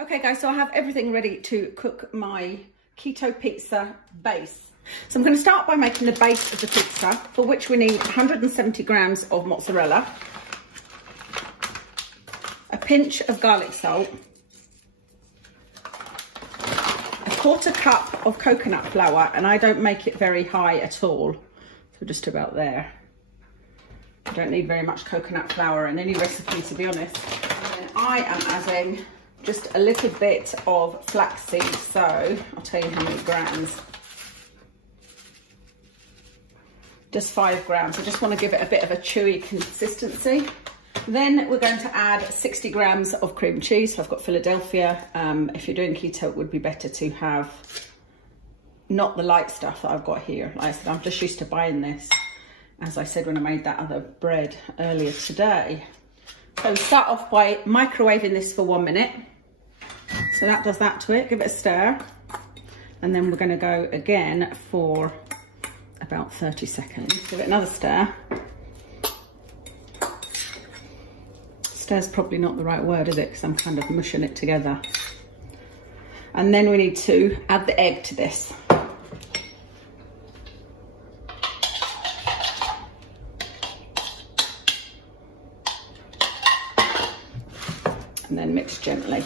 Okay guys, so I have everything ready to cook my keto pizza base. So I'm going to start by making the base of the pizza, for which we need 170 grams of mozzarella, a pinch of garlic salt, a quarter cup of coconut flour, and I don't make it very high at all, so just about there. I don't need very much coconut flour in any recipe, to be honest. And then I am adding just a little bit of flaxseed, so I'll tell you how many grams. Just 5 grams. I just want to give it a bit of a chewy consistency. Then we're going to add 60 grams of cream cheese. So I've got Philadelphia. If you're doing keto, it would be better to have not the light stuff that I've got here. Like I said, I'm just used to buying this, as I said when I made that other bread earlier today. So we start off by microwaving this for 1 minute. So that does that to it. Give it a stir. And then we're going to go again for about 30 seconds. Give it another stir. Stir's probably not the right word, is it? Because I'm kind of mushing it together. And then we need to add the egg to this. And then mix gently.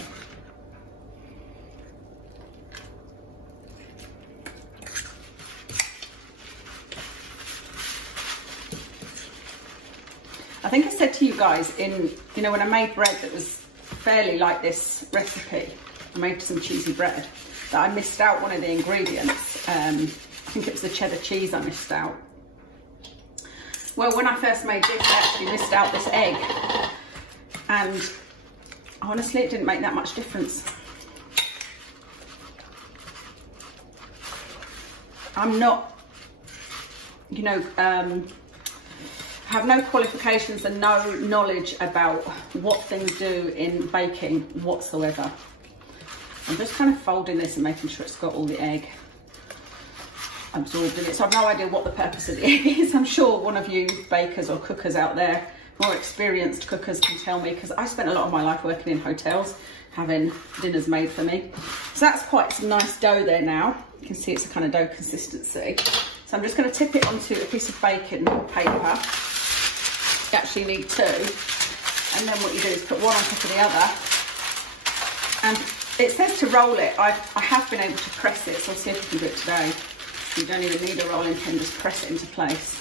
I think I said to you guys when I made bread that was fairly like this recipe, I made some cheesy bread, that I missed out one of the ingredients. I think it was the cheddar cheese I missed out. Well, when I first made this, I actually missed out this egg. And honestly, it didn't make that much difference. I'm not, have no qualifications and no knowledge about what things do in baking whatsoever. I'm just kind of folding this and making sure it's got all the egg absorbed in it. So I've no idea what the purpose of the egg is. I'm sure one of you bakers or cookers out there, more experienced cookers, can tell me, because I spent a lot of my life working in hotels, having dinners made for me. So that's quite some nice dough there now. You can see it's a kind of dough consistency. So I'm just going to tip it onto a piece of baking paper. You actually need 2. And then what you do is put one on top of the other. And it says to roll it. I have been able to press it, so I'll see if I can do it today. You don't even need a rolling pin, just press it into place.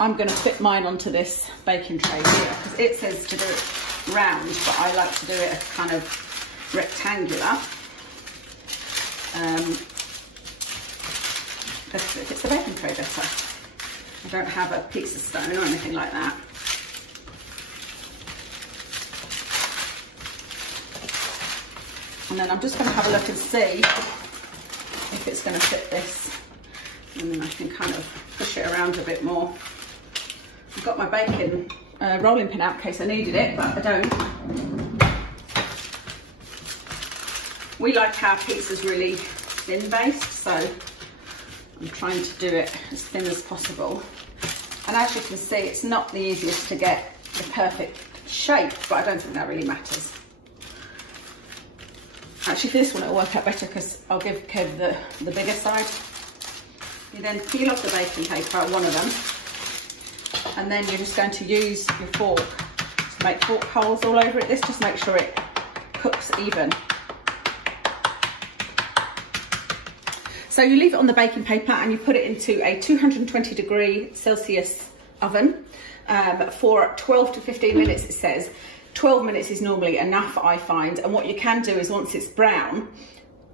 I'm going to fit mine onto this baking tray here, because it says to do it round, but I like to do it kind of rectangular. It fits the baking tray better. I don't have a pizza stone or anything like that. And then I'm just going to have a look and see if it's going to fit this. And then I can kind of push it around a bit more. I've got my baking rolling pin out in case I needed it, but I don't. We like our pizzas really thin based, so I'm trying to do it as thin as possible. And as you can see, it's not the easiest to get the perfect shape, but I don't think that really matters. Actually, for this one it'll work out better because I'll give Kev the bigger side. You then peel off the baking paper, one of them, and then you're just going to use your fork to make fork holes all over it. This just makes sure it cooks even. So you leave it on the baking paper and you put it into a 220°C oven for 12 to 15 minutes, it says. 12 minutes is normally enough, I find. And what you can do is once it's brown,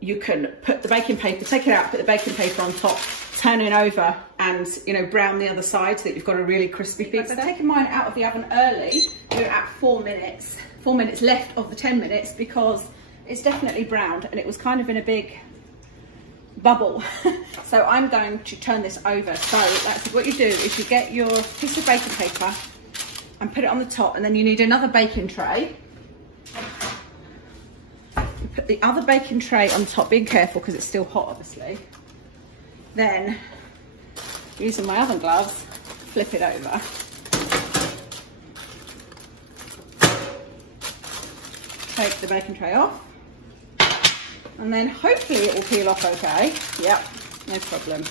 you can put the baking paper, take it out, put the baking paper on top, turn it over and, brown the other side so that you've got a really crispy pizza. I've taken mine out of the oven early. We're at 4 minutes. 4 minutes left of the 10 minutes because it's definitely browned and it was kind of in a big bubble. So I'm going to turn this over. So that's what you do is you get your piece of baking paper and put it on the top, and then you need another baking tray. You put the other baking tray on top, being careful because it's still hot obviously. Then using my oven gloves, flip it over. take the baking tray off, and then hopefully it will peel off okay. Yep, no problem.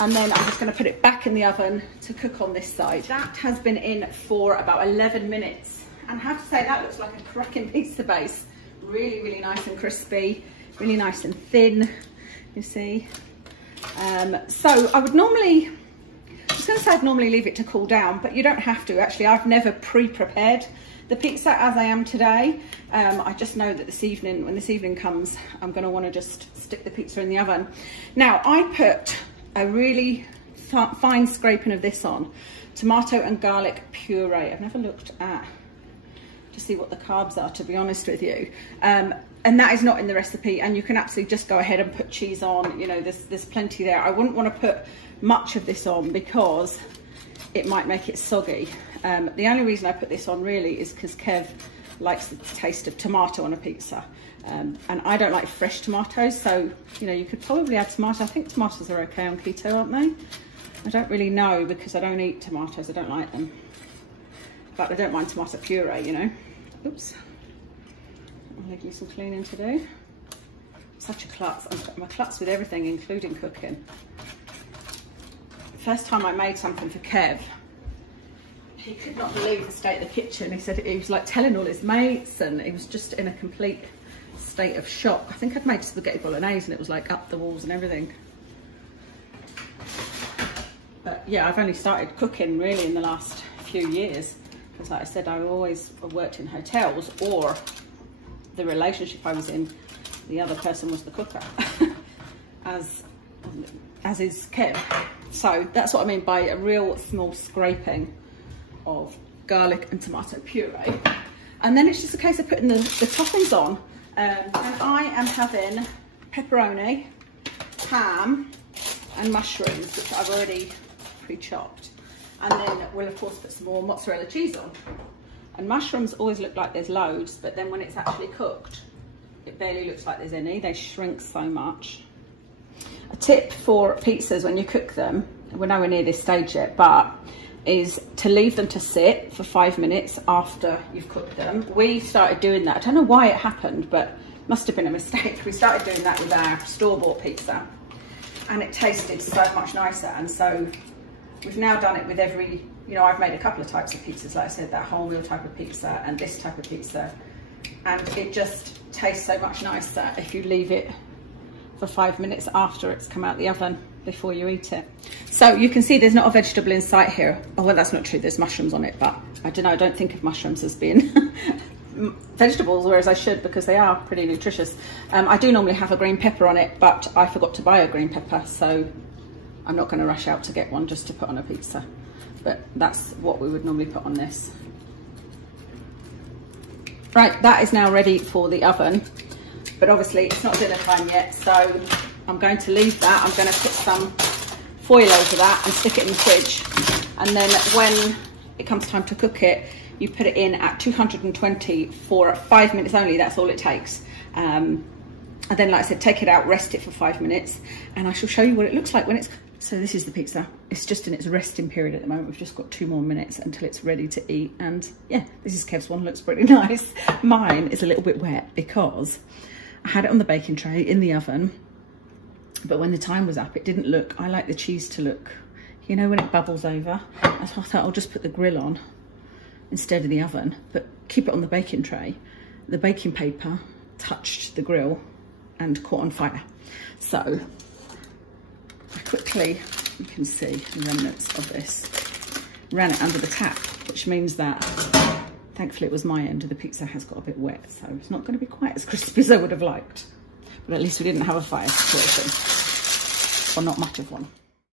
And then I'm just going to put it back in the oven to cook on this side. That has been in for about 11 minutes. And I have to say, that looks like a cracking pizza base. Really, really nice and crispy, really nice and thin, you see. So I would normally, I was going to say I'd normally leave it to cool down, but you don't have to. Actually, I've never pre-prepared the pizza as I am today. I just know that this evening, when this evening comes, I'm going to want to just stick the pizza in the oven. Now, I put a really fine scraping of this on, tomato and garlic puree. I've never looked at to see what the carbs are, to be honest with you, and that is not in the recipe, and you can absolutely just go ahead and put cheese on. You know, there's plenty there. I wouldn't want to put much of this on because it might make it soggy. The only reason I put this on really is because Kev likes the taste of tomato on a pizza. And I don't like fresh tomatoes, so you know, you could probably add tomato. I think tomatoes are okay on keto, aren't they? I don't really know because I don't eat tomatoes, I don't like them. But I don't mind tomato puree, you know. Oops. I'll leave me some cleaning to do. Such a klutz. I'm a klutz with everything, including cooking. The first time I made something for Kev, he could not believe the state of the kitchen. He said he was like telling all his mates, and he was just in a complete state of shock. I think I'd made spaghetti bolognese and it was like up the walls and everything. But yeah, I've only started cooking really in the last few years, because like I said, I always worked in hotels, or the relationship I was in, the other person was the cooker, as is Kev. So that's what I mean by a real small scraping of garlic and tomato puree. And then it's just a case of putting the toppings on. And I am having pepperoni, ham and mushrooms, which I've already pre-chopped. And then we'll of course put some more mozzarella cheese on. And mushrooms always look like there's loads, but then when it's actually cooked, it barely looks like there's any. They shrink so much. A tip for pizzas when you cook them, we're nowhere near this stage yet, but is to leave them to sit for 5 minutes after you've cooked them. We started doing that. I don't know why it happened, but must have been a mistake. We started doing that with our store-bought pizza, and it tasted so much nicer. And so we've now done it with every, you know, I've made a couple of types of pizzas, like I said, that wholemeal type of pizza and this type of pizza, and it just tastes so much nicer if you leave it for 5 minutes after it's come out the oven before you eat it. So you can see there's not a vegetable in sight here. Oh, well, that's not true, there's mushrooms on it, but I don't know, I don't think of mushrooms as being vegetables, whereas I should, because they are pretty nutritious. I do normally have a green pepper on it, but I forgot to buy a green pepper, so I'm not going to rush out to get one just to put on a pizza. But that's what we would normally put on this. Right, that is now ready for the oven, but obviously it's not dinner time yet, so I'm going to leave that. I'm going to put some foil over that and stick it in the fridge. And then when it comes time to cook it, you put it in at 220 for 5 minutes only. That's all it takes. And then, like I said, take it out, rest it for 5 minutes, and I shall show you what it looks like when it's... So this is the pizza. It's just in its resting period at the moment. We've just got 2 more minutes until it's ready to eat. And yeah, this is Kev's one. Looks pretty nice. Mine is a little bit wet because I had it on the baking tray in the oven, but when the time was up, it didn't look... I like the cheese to look, you know, when it bubbles over. So I thought I'll just put the grill on instead of the oven, but keep it on the baking tray. The baking paper touched the grill and caught on fire. So I quickly, you can see the remnants of this, ran it under the tap, which means that thankfully it was my end, the pizza has got a bit wet, so it's not going to be quite as crispy as I would have liked. But at least we didn't have a fire situation, or not much of one.